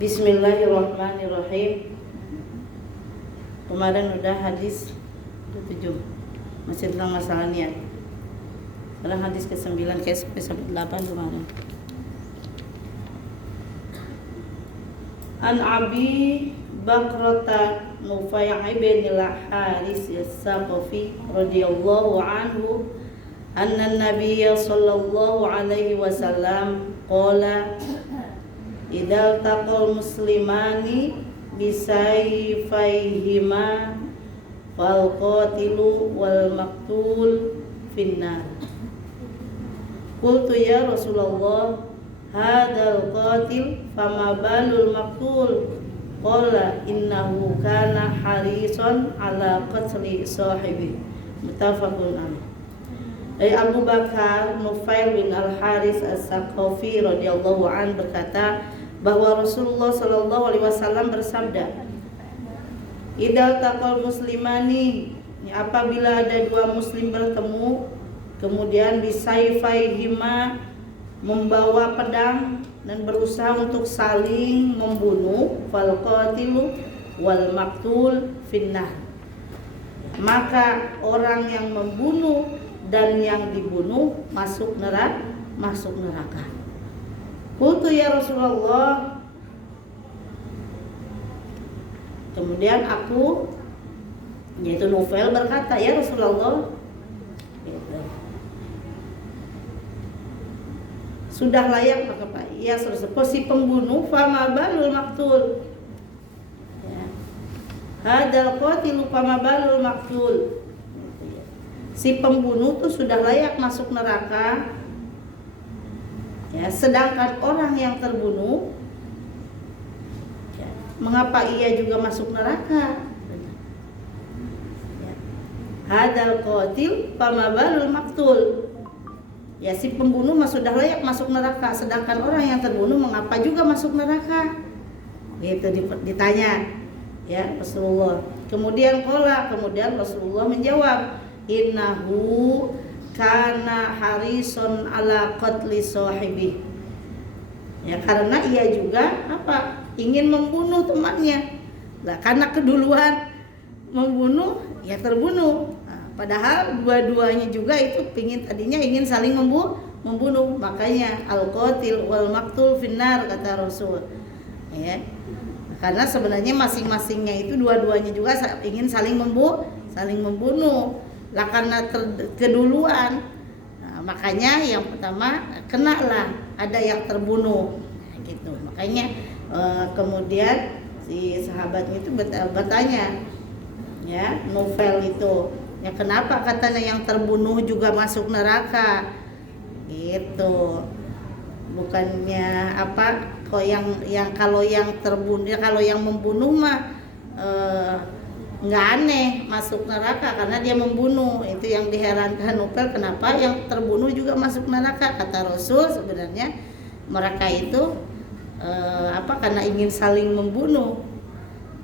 Bismillahirrahmanirrahim. Kemarin udah hadis ke-7, masih tentang masalah niat. Sekarang hadis ke-9 sampai 8 kemarin. An Abi Bakrata Nufai' bin al-Haris as-Saqafi radhiyallahu anhu anna an-nabiy sallallahu alaihi wasallam qala idza taqal muslimani bisayfayhima fal qatilu wal maqtul finnar. Qultu ya Rasulullah hadzal qatil fama balul maqtul? Qala innahu kana harisan ala qatli sahibi. Muttafaqun alaih. Dari Abu Bakar Nufail bin Al-Haris As-Saqafi radhiyallahu an berkata bahwa Rasulullah sallallahu alaihi wasallam bersabda, idal taqal muslimani, apabila ada dua muslim bertemu, kemudian bisayfaihima, membawa pedang dan berusaha untuk saling membunuh, fal qatilu wal maqtul finnar, maka orang yang membunuh dan yang dibunuh masuk neraka. Qultu ya Rasulullah, kemudian aku, yaitu Nufail, berkata, ya Rasulullah, gitu, sudah layak maka Pak, ya si pembunuh, fama balul maqtul, ya, hadal qatilu fama balul maqtul, si pembunuh tuh sudah layak masuk neraka, ya, sedangkan orang yang terbunuh, ya, mengapa ia juga masuk neraka? Ya. Hadal qatil fama balul maqtul, ya, si pembunuh sudah layak masuk neraka, sedangkan orang yang terbunuh mengapa juga masuk neraka? Gitu ditanya, ya, Rasulullah. Kemudian Rasulullah menjawab, innahu kana harison ala qatli sahibi, ya, karena ia juga ingin membunuh temannya. Nah, karena keduluan membunuh, ya terbunuh. Nah, padahal dua-duanya juga itu tadinya ingin saling membunuh. Makanya al-qatil wal maqtul finnar, kata Rasul, ya, karena sebenarnya masing-masingnya itu dua-duanya juga ingin saling membunuh. Lah karena keduluan, nah, makanya yang pertama kenalah ada yang terbunuh, nah, gitu. Makanya kemudian si sahabatnya itu bertanya, ya, Nufail itu, ya, kenapa katanya yang terbunuh juga masuk neraka, gitu. Bukannya kalau yang terbunuh, kalau yang membunuh mah nggak aneh masuk neraka karena dia membunuh. Itu yang diherankan Nufail, kenapa yang terbunuh juga masuk neraka? Kata Rasul, sebenarnya mereka itu karena ingin saling membunuh,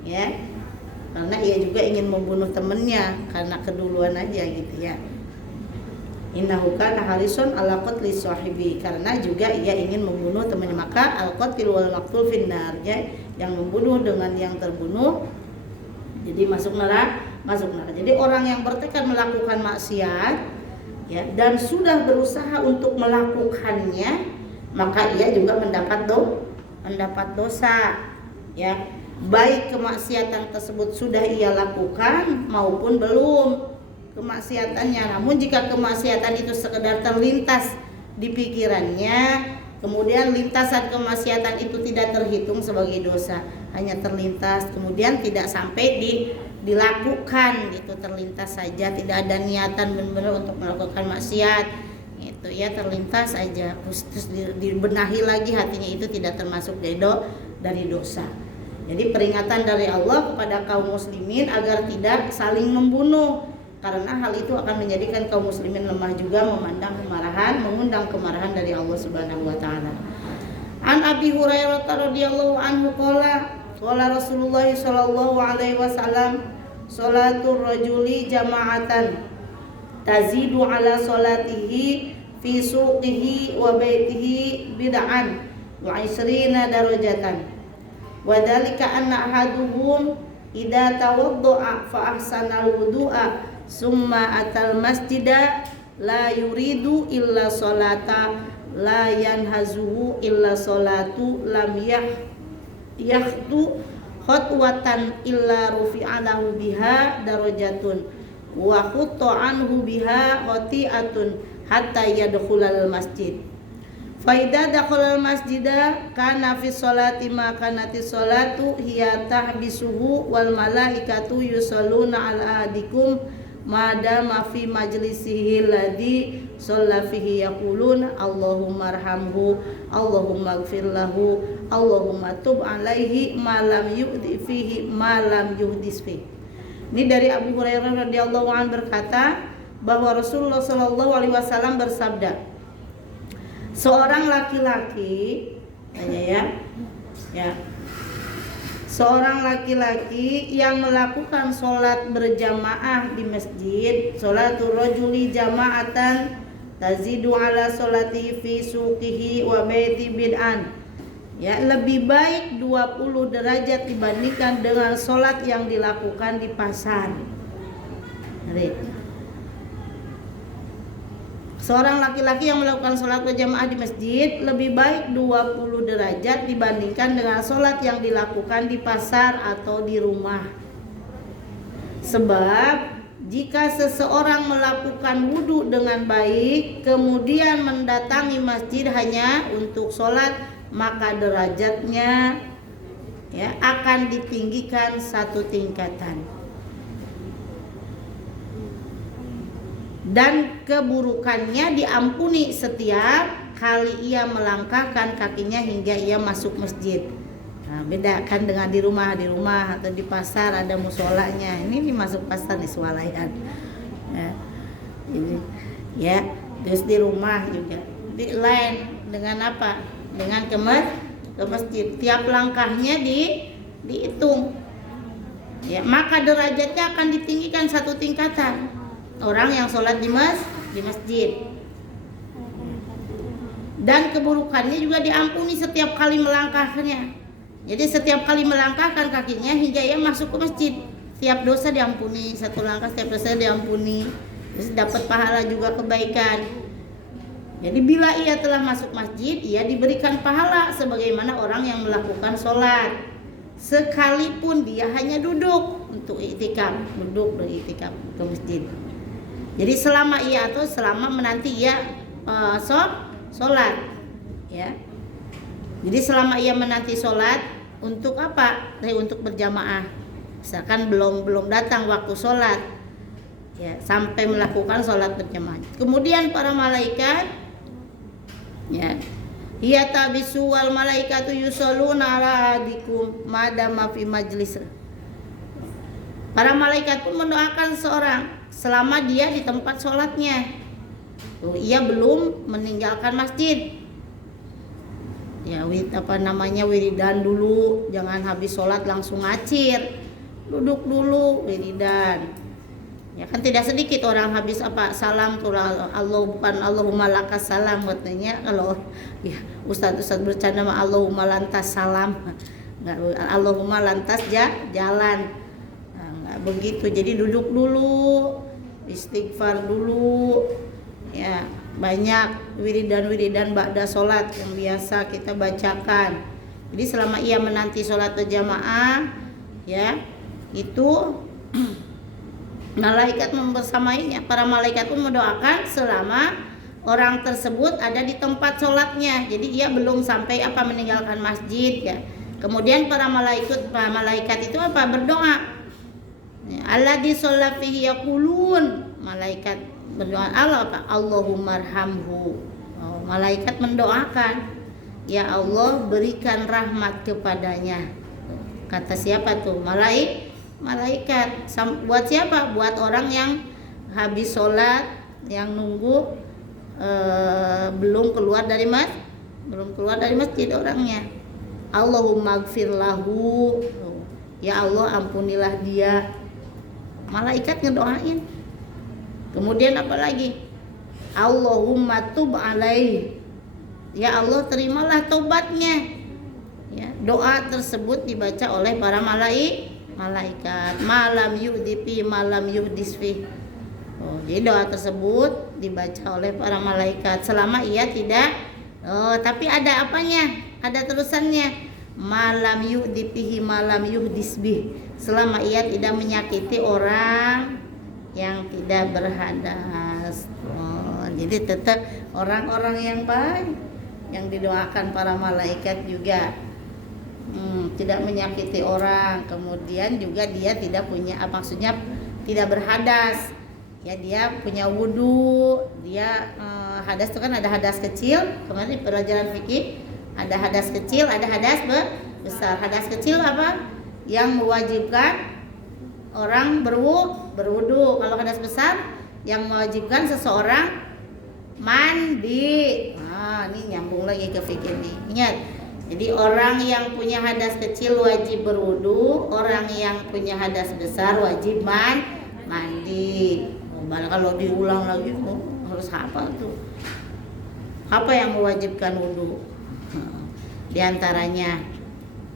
ya, karena ia juga ingin membunuh temannya karena keduluan aja, gitu, ya. Innahu kana harison ala qatli sahibi, karena juga ia ingin membunuh temannya, maka al-qatil wal maqtul finnar, ya, yang membunuh dengan yang terbunuh jadi masuk neraka. Jadi orang yang bertekad melakukan maksiat, ya, dan sudah berusaha untuk melakukannya, maka ia juga mendapat dosa, ya, baik kemaksiatan tersebut sudah ia lakukan maupun belum kemaksiatannya. Namun jika kemaksiatan itu sekedar terlintas di pikirannya, kemudian lintasan kemaksiatan itu tidak terhitung sebagai dosa, hanya terlintas, kemudian tidak sampai dilakukan, gitu, terlintas saja, tidak ada niatan benar-benar untuk melakukan maksiat, itu, ya, terlintas saja, terus dibenahi lagi hatinya, itu tidak termasuk dari dosa. Jadi peringatan dari Allah kepada kaum muslimin agar tidak saling membunuh, karena hal itu akan menjadikan kaum muslimin lemah juga mengundang kemarahan dari Allah Subhanahu wa taala. An Abi Hurairah radhiyallahu anhu qala Rasulullah sallallahu alaihi wasallam, salatul rajuli jama'atan tazidu ala salatihi fi suqihi wa baitihi bid'an wa 20 darajatan. Wadhalika anna ahaduhum idza tawaddaa fa ahsanal wudu'a summa atal masjida la yuridu illa sholata la yanhazuhu illa sholatu lam yahtu khotwatan illa rufi'alahu biha darajatun wa khutta anhu biha khati'atun hatta yadkhulal masjid. Fa idza dakhalal masjida kana fi sholati ma kanati sholatu hiya tahbisuhu wal malaikatu yusalluna ala ahadikum madama fi majlisihi alladhi shalla fihi yaqulun Allahumma arhamhu Allahumma ighfir lahu Allahumma tub alaihi ma lam yuhdis fihi ma lam yuhdis fihi. Ini dari Abu Hurairah radhiyallahu anhu berkata bahwa Rasulullah sallallahu alaihi wasallam bersabda, seorang laki-laki seorang laki-laki yang melakukan sholat berjamaah di masjid, sholatul rajuli jama'atan tazidu ala sholati fi suqihi wa baiti bid'an, ya, lebih baik 20 derajat dibandingkan dengan sholat yang dilakukan di pasar. Seorang laki-laki yang melakukan sholat berjamaah di masjid lebih baik 20 derajat dibandingkan dengan sholat yang dilakukan di pasar atau di rumah. Sebab jika seseorang melakukan wudhu dengan baik kemudian mendatangi masjid hanya untuk sholat, maka derajatnya, ya, akan ditinggikan satu tingkatan. Dan keburukannya diampuni setiap kali ia melangkahkan kakinya hingga ia masuk masjid. Nah, beda kan dengan di rumah atau di pasar ada musolanya. Ini masuk pasar di swalayan. Ya. Ini, ya, terus di rumah juga. Di lain dengan apa? Dengan ke masjid. Tiap langkahnya dihitung. Ya, maka derajatnya akan ditinggikan satu tingkatan. Orang yang sholat di masjid, dan keburukannya juga diampuni setiap kali melangkahnya. Jadi setiap kali melangkahkan kakinya hingga ia masuk ke masjid, setiap dosa diampuni, satu langkah setiap dosa diampuni, terus dapat pahala juga kebaikan. Jadi bila ia telah masuk masjid, ia diberikan pahala sebagaimana orang yang melakukan sholat, sekalipun dia hanya duduk untuk i'tikaf, duduk beri'tikaf ke masjid. Jadi selama menanti ia sholat, ya. Jadi selama ia menanti sholat untuk apa? Untuk berjamaah. Misalkan belum datang waktu sholat, ya, sampai melakukan sholat berjamaah. Kemudian para malaikat, ya, hiya tabisu wal malaikatu yusalluna ala ahadikum madama fi majlis. Para malaikat pun mendoakan seorang selama dia di tempat sholatnya. Ia belum meninggalkan masjid. Ya, wiridan dulu, jangan habis sholat langsung ngacir. Duduk dulu wiridan. Ya kan tidak sedikit orang habis salam tuh Allahumma lakas salam katanya. Kalau ya ustaz bercanda mah Allahumma lantas salam. Enggak, Allahumma lantas jalan. Begitu, jadi duduk dulu, istighfar dulu, ya, banyak wiridan ba'da sholat yang biasa kita bacakan. Jadi selama ia menanti sholat berjamaah, ya, itu malaikat membersamainya. Para malaikat pun mendoakan selama orang tersebut ada di tempat sholatnya. Jadi ia belum sampai meninggalkan masjid, ya. Kemudian para malaikat itu berdoa. Alladzi shalla fihi yaqulun, malaikat berdoa Allahumma arhamhu. Malaikat mendoakan, ya Allah berikan rahmat kepadanya. Kata siapa tuh? Malaikat. Buat siapa? Buat orang yang habis sholat, yang nunggu belum keluar dari masjid orangnya. Allahumma ighfir lahu, ya Allah ampunilah dia. Malaikat ngedoain. Kemudian apa lagi? Allahumma tub alaihi, ya Allah terimalah tobatnya. Ya, doa tersebut dibaca oleh para malaikat. Malam yu'difi malam yu'disfi. Jadi doa tersebut dibaca oleh para malaikat selama ia tidak tapi ada apanya? Ada terusannya. Malam yu'difihi malam yu'disbi. Selama ia tidak menyakiti orang yang tidak berhadas. Jadi tetap orang-orang yang baik yang didoakan para malaikat juga tidak menyakiti orang, kemudian juga dia tidak punya maksudnya tidak berhadas ya, dia punya wudu, dia hadas itu kan ada hadas kecil, kemarin di pelajaran fikih ada hadas kecil, ada hadas besar. Hadas kecil apa? Yang mewajibkan orang berwudu. Kalau hadas besar yang mewajibkan seseorang mandi. Ini nyambung lagi ke fikih nih. Ingat. Jadi orang yang punya hadas kecil wajib berwudu, orang yang punya hadas besar wajib mandi. Kalau diulang lagi harus apa tuh? Apa yang mewajibkan wudu? Di antaranya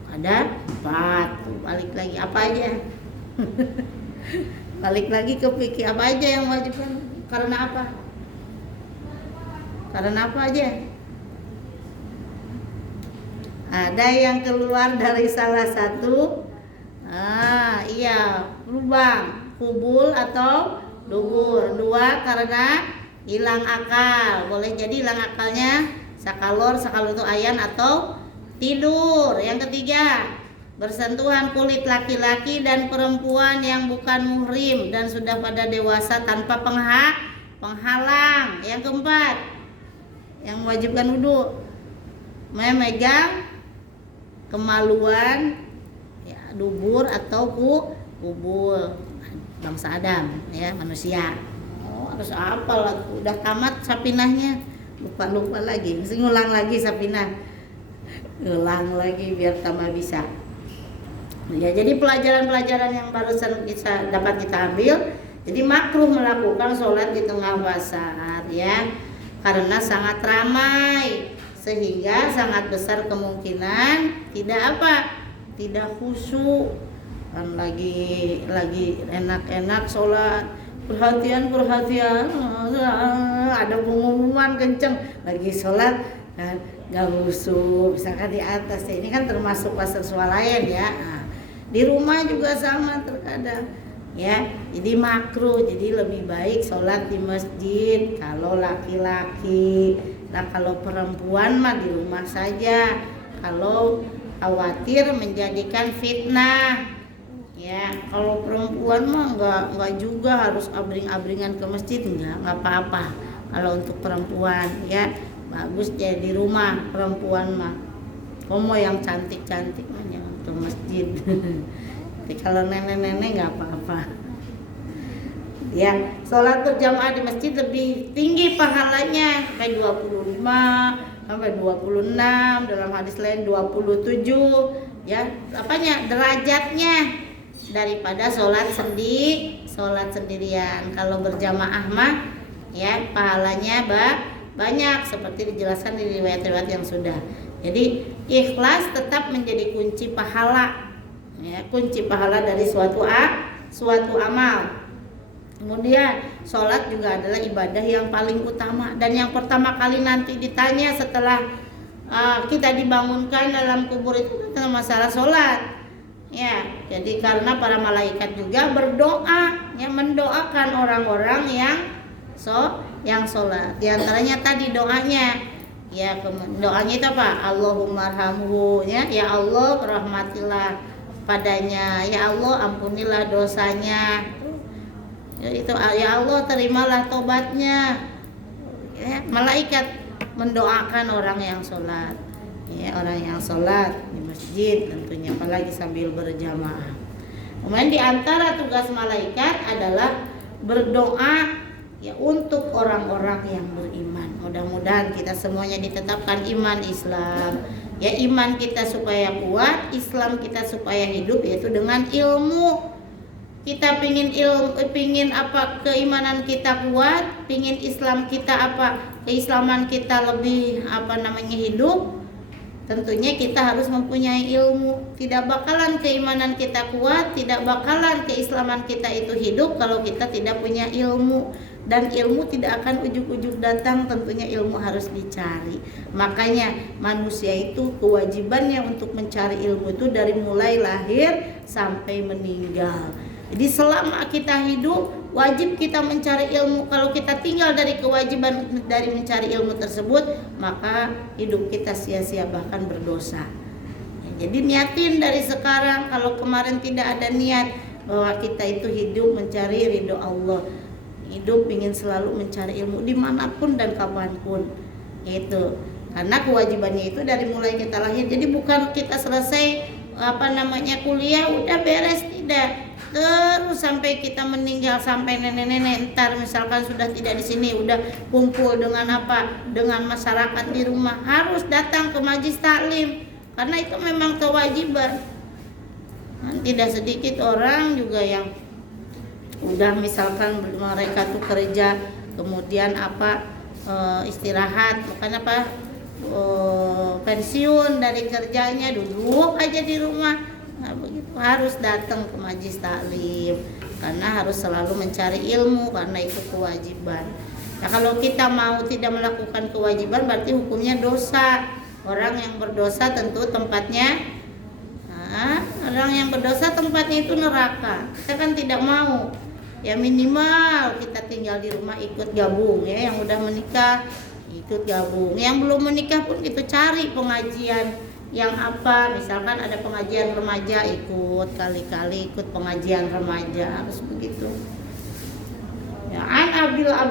ada 4. Balik lagi apa aja? Balik lagi ke fikih, apa aja yang mewajibkan? Karena apa? Karena apa aja? Ada yang keluar dari salah satu lubang, kubul atau dubur. 2 karena hilang akal. Boleh jadi hilang akalnya sakalor itu ayan atau tidur. Yang ketiga, bersentuhan kulit laki-laki dan perempuan yang bukan muhrim dan sudah pada dewasa tanpa penghalang. Yang keempat, yang mewajibkan wudu, memegang kemaluan ya, dubur atau kubul bangsa Adam ya, manusia. Harus hafal, udah tamat sapinahnya, lupa lagi, mesti ngulang lagi sapinah, ulang lagi biar tambah bisa ya. Jadi pelajaran-pelajaran yang barusan dapat kita ambil, jadi makruh melakukan sholat di tengah pasar ya, karena sangat ramai sehingga sangat besar kemungkinan tidak khusyuk. Kan lagi enak-enak sholat, perhatian ada pengumuman kenceng lagi sholat kan nggak khusyuk, misalkan di atas ya, ini kan termasuk pasar swalayan ya. Di rumah juga sama terkadang ya, jadi makruh. Jadi lebih baik sholat di masjid kalau laki-laki. Nah kalau perempuan mah di rumah saja, kalau khawatir menjadikan fitnah ya. Kalau perempuan mah enggak juga harus abring-abringan ke masjid, enggak apa-apa. Kalau untuk perempuan ya bagus ya di rumah perempuan mah. Komo yang cantik-cantik mah jangan ke masjid. Tapi kalau nenek-nenek enggak apa-apa. Ya, sholat berjamaah di masjid lebih tinggi pahalanya, sampai 25, sampai 26, dalam hadis lain 27 ya, apanya derajatnya daripada sholat sendirian. Kalau berjamaah mah ya pahalanya banyak seperti dijelaskan di riwayat-riwayat yang sudah. Jadi ikhlas tetap menjadi kunci pahala ya, kunci pahala dari suatu amal. Kemudian sholat juga adalah ibadah yang paling utama dan yang pertama kali nanti ditanya setelah kita dibangunkan dalam kubur itu tentang masalah sholat ya. Jadi karena para malaikat juga berdoa ya, mendoakan orang-orang yang sholat. Di antaranya tadi doanya ya, doanya itu apa? Allahumma arhamhu ya Allah rahmatilah padanya, ya Allah ampunilah dosanya ya, itu ya Allah terimalah tobatnya ya. Malaikat mendoakan orang yang sholat ya, orang yang sholat di masjid tentunya, apalagi sambil berjamaah. Kemudian di antara tugas malaikat adalah berdoa ya untuk orang-orang yang beriman. Mudah-mudahan kita semuanya ditetapkan iman Islam ya, iman kita supaya kuat, Islam kita supaya hidup, yaitu dengan ilmu. Kita pingin apa, keimanan kita kuat, pingin Islam kita apa, keislaman kita lebih hidup, tentunya kita harus mempunyai ilmu. Tidak bakalan keimanan kita kuat, tidak bakalan keislaman kita itu hidup kalau kita tidak punya ilmu. Dan ilmu tidak akan ujug-ujug datang, tentunya ilmu harus dicari. Makanya manusia itu kewajibannya untuk mencari ilmu itu dari mulai lahir sampai meninggal. Jadi selama kita hidup wajib kita mencari ilmu. Kalau kita tinggal dari kewajiban dari mencari ilmu tersebut, maka hidup kita sia-sia bahkan berdosa. Jadi niatin dari sekarang. Kalau kemarin tidak ada niat bahwa kita itu hidup mencari ridho Allah, hidup ingin selalu mencari ilmu dimanapun dan kapanpun, itu karena kewajibannya itu dari mulai kita lahir. Jadi bukan kita selesai kuliah udah beres, tidak, terus sampai kita meninggal, sampai nenek-nenek entar misalkan sudah tidak di sini, udah kumpul dengan masyarakat di rumah, harus datang ke majelis taklim karena itu memang kewajiban. Tidak sedikit orang juga yang udah misalkan mereka tuh kerja kemudian istirahat, bukan pensiun dari kerjanya, duduk aja di rumah. Nah, begitu harus datang ke majelis taklim karena harus selalu mencari ilmu karena itu kewajiban. Nah, kalau kita mau tidak melakukan kewajiban berarti hukumnya dosa. Orang yang berdosa tentu tempatnya itu neraka. Kita kan tidak mau. Ya minimal kita tinggal di rumah ikut gabung, ya yang udah menikah ikut gabung, yang belum menikah pun kita cari pengajian yang misalkan ada pengajian remaja, ikut kali-kali ikut pengajian remaja, harus begitu. Ya, an Abdullah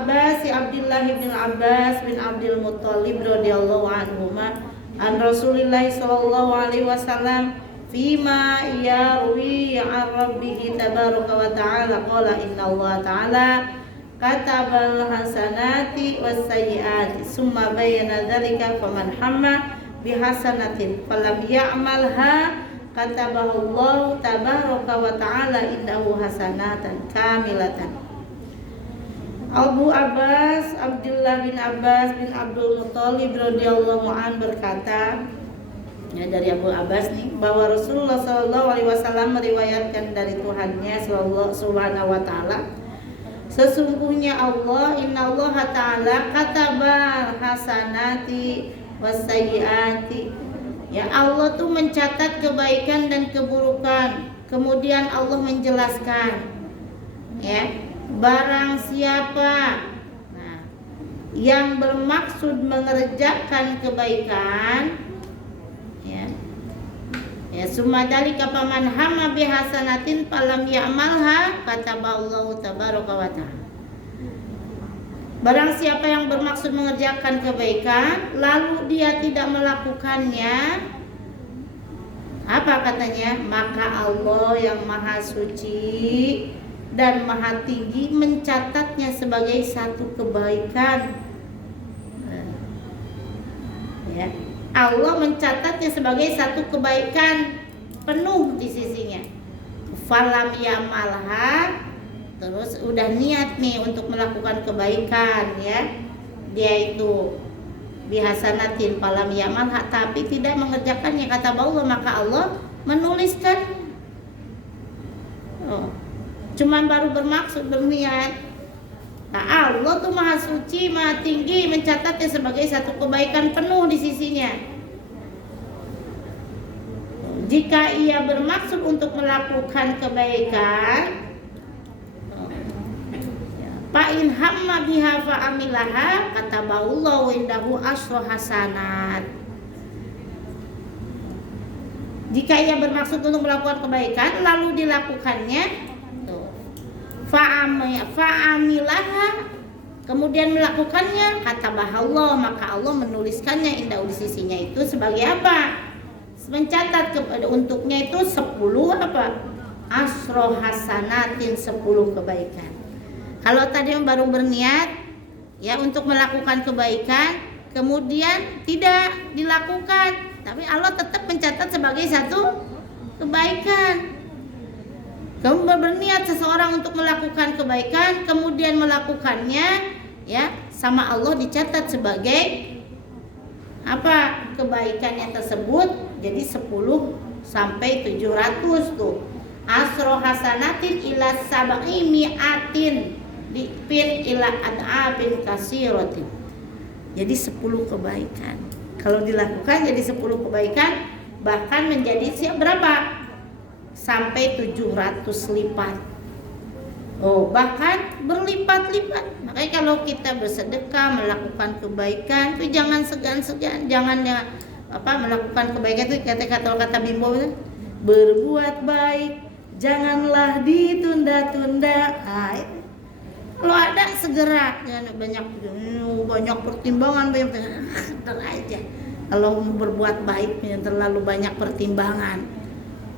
bin Abbas bin Abdul Muttalib radhiyallahu anhuma an Rasulillah sallallahu alaihi wasallam fima yarwi an rabbih tabaraka wa ta'ala qala inna Allah ta'ala katabal hasanati was sayyiati summa bayyana dzalika faman hamma bihasanatin falam ya'malha katabahu Allah tabaraka wa ta'ala indahu hasanatan kamilatan. Abu Abbas Abdullah bin Abbas bin Abdul Muttalib radhiyallahu an berkata, ya, dari Abu Abbas nih, bahwa Rasulullah Shallallahu Alaihi Wasallam meriwayatkan dari Tuhannya Subhanahu Wa Taala, sesungguhnya Allah, Inna Allah Taala katabal hasanati wasayyiati. Ya, Allah tuh mencatat kebaikan dan keburukan. Kemudian Allah menjelaskan, ya, barang siapa yang bermaksud mengerjakan kebaikan, ya sumadalika paman hamma bihasanatin falam ya'malha kataballahu tabaraka wa ta'ala. Barang siapa yang bermaksud mengerjakan kebaikan lalu dia tidak melakukannya, apa katanya? Maka Allah yang maha suci dan maha tinggi mencatatnya sebagai satu kebaikan. Ya, Allah mencatatnya sebagai satu kebaikan penuh di sisinya. Falam yamalha, terus udah niat nih untuk melakukan kebaikan, ya. Dia itu bihasanatin falam yamalha, tapi tidak mengerjakannya, kata Allah, maka Allah menuliskan. Cuman baru bermaksud berniat. Nah, Allah tuh maha suci, maha tinggi, mencatatnya sebagai satu kebaikan penuh di sisinya. Jika ia bermaksud untuk melakukan kebaikan, fa'in hamma biha fa'amilaha kataballahu indahu asyra hasanat. Jika ia bermaksud untuk melakukan kebaikan lalu dilakukannya, fa'amilaha, kemudian melakukannya, kata Allah, maka Allah menuliskannya indah di sisinya itu sebagai apa? Mencatat untuknya itu 10 asro hasanatin, 10 kebaikan. Kalau tadi baru berniat ya untuk melakukan kebaikan, kemudian tidak dilakukan, tapi Allah tetap mencatat sebagai satu kebaikan. Kamu berniat seseorang untuk melakukan kebaikan, kemudian melakukannya, ya, sama Allah dicatat sebagai apa kebaikannya tersebut jadi 10 sampai 700 tuh. Asro hasanatin ila sab'i mi'atin dipin ila ad'abin kasiratin. Jadi 10 kebaikan. Kalau dilakukan jadi 10 kebaikan, bahkan menjadi berapa? Sampai 700 lipat. Oh, bahkan berlipat-lipat. Makanya kalau kita bersedekah, melakukan kebaikan, itu jangan segan-segan, jangan melakukan kebaikan itu kata Bimbo itu, berbuat baik janganlah ditunda-tunda. Nah, kalau ada segera, jangan banyak pertimbangan, banyak aja. Kalau berbuat baik yang terlalu banyak pertimbangan,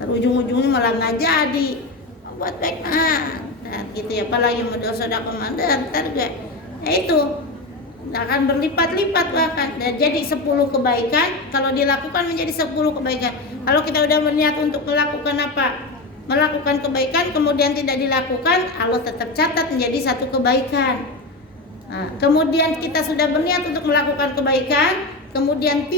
ujung-ujungnya malah nggak jadi. Buat baik gitu ya, apalagi modal sedekah mandar ntar ya itu akan berlipat-lipat bahkan. Dan jadi 10 kebaikan kalau dilakukan menjadi 10 kebaikan. Kalau kita udah berniat untuk melakukan melakukan kebaikan kemudian tidak dilakukan, Allah tetap catat menjadi 1 kebaikan. Nah, kemudian kita sudah berniat untuk melakukan kebaikan kemudian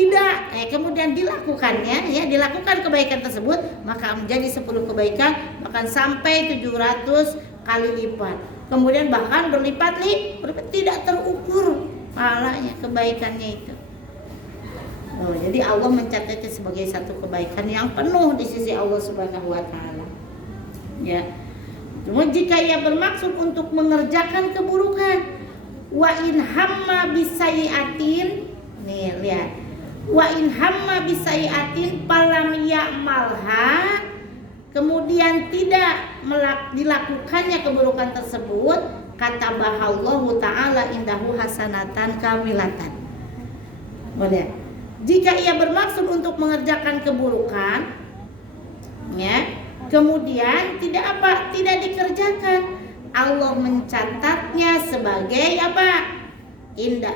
kemudian dilakukannya, dilakukan kebaikan tersebut, maka menjadi 10 kebaikan, bahkan sampai 700 kali lipat. Kemudian bahkan berlipat-lipat, tidak terukur pahalanya kebaikannya itu. Oh, jadi Allah mencatatnya sebagai 1 kebaikan yang penuh di sisi Allah Subhanahu wa taala. Ya. Cuma jika ia bermaksud untuk mengerjakan keburukan, wa in hamma bisayiatin, nih lihat, wa in hamma bisayiatin falam ya'malha, kemudian tidak dilakukannya keburukan tersebut, kata bahallahu ta'ala indahu hasanatan kamilatan. Boleh. Jika ia bermaksud untuk mengerjakan keburukan, kemudian tidak dikerjakan, Allah mencatatnya sebagai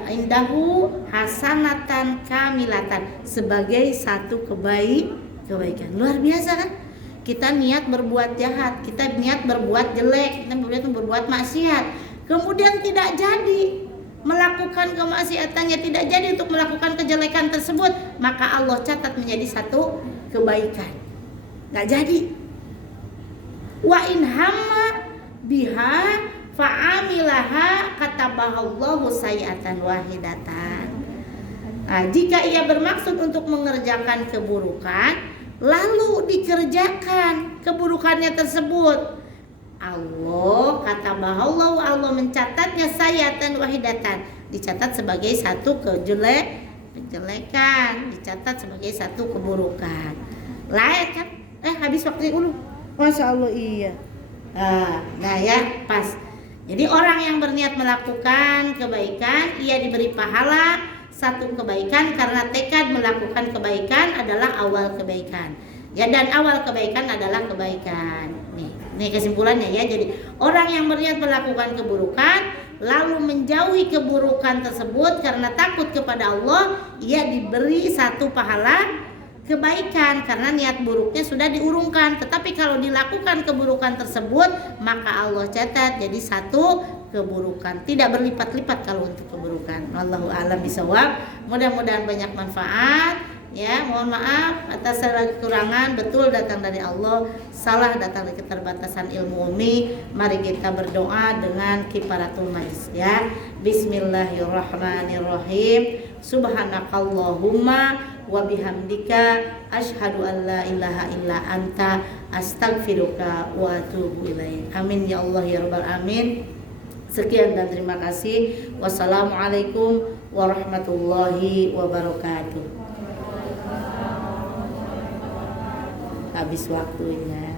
indahu hasanatan kamilatan, sebagai 1 kebaikan. Luar biasa kan? Kita niat berbuat jahat, kita niat berbuat jelek, kita berbuat maksiat, kemudian tidak jadi melakukan kemaksiatannya, tidak jadi untuk melakukan kejelekan tersebut, maka Allah catat menjadi 1 kebaikan. Nggak jadi. Wa in hamma biha fa'amilaha katabahallahu sayiatan wahidatan. Nah, jika ia bermaksud untuk mengerjakan keburukan lalu dikerjakan keburukannya tersebut, Allah mencatatnya sayiatan wahidatan, dicatat sebagai 1 kejelekan, dicatat sebagai 1 keburukan. Lain kan? Habis waktu dulu. Masya Allah, iya. Nah ya, pas. Jadi orang yang berniat melakukan kebaikan, ia diberi pahala 1 kebaikan karena tekad melakukan kebaikan adalah awal kebaikan. Ya, dan awal kebaikan adalah kebaikan. Nih kesimpulannya ya. Jadi orang yang berniat melakukan keburukan lalu menjauhi keburukan tersebut karena takut kepada Allah, ia diberi 1 pahala kebaikan karena niat buruknya sudah diurungkan. Tetapi kalau dilakukan keburukan tersebut, maka Allah catat jadi 1 keburukan, tidak berlipat-lipat kalau untuk keburukan. Wallahu a'lam bishawab. Mudah-mudahan banyak manfaat. Ya, mohon maaf atas segala kekurangan, betul datang dari Allah, salah datang dari keterbatasan ilmu umi. Mari kita berdoa dengan kifaratul majlis ya. Bismillahirrahmanirrahim. Subhanakallahumma wa bihamdika asyhadu an la ilaha illa anta astaghfiruka wa atubu ilaik. Amin ya Allah ya rabbal alamin. Sekian dan terima kasih. Wassalamualaikum warahmatullahi wabarakatuh. Habis waktunya.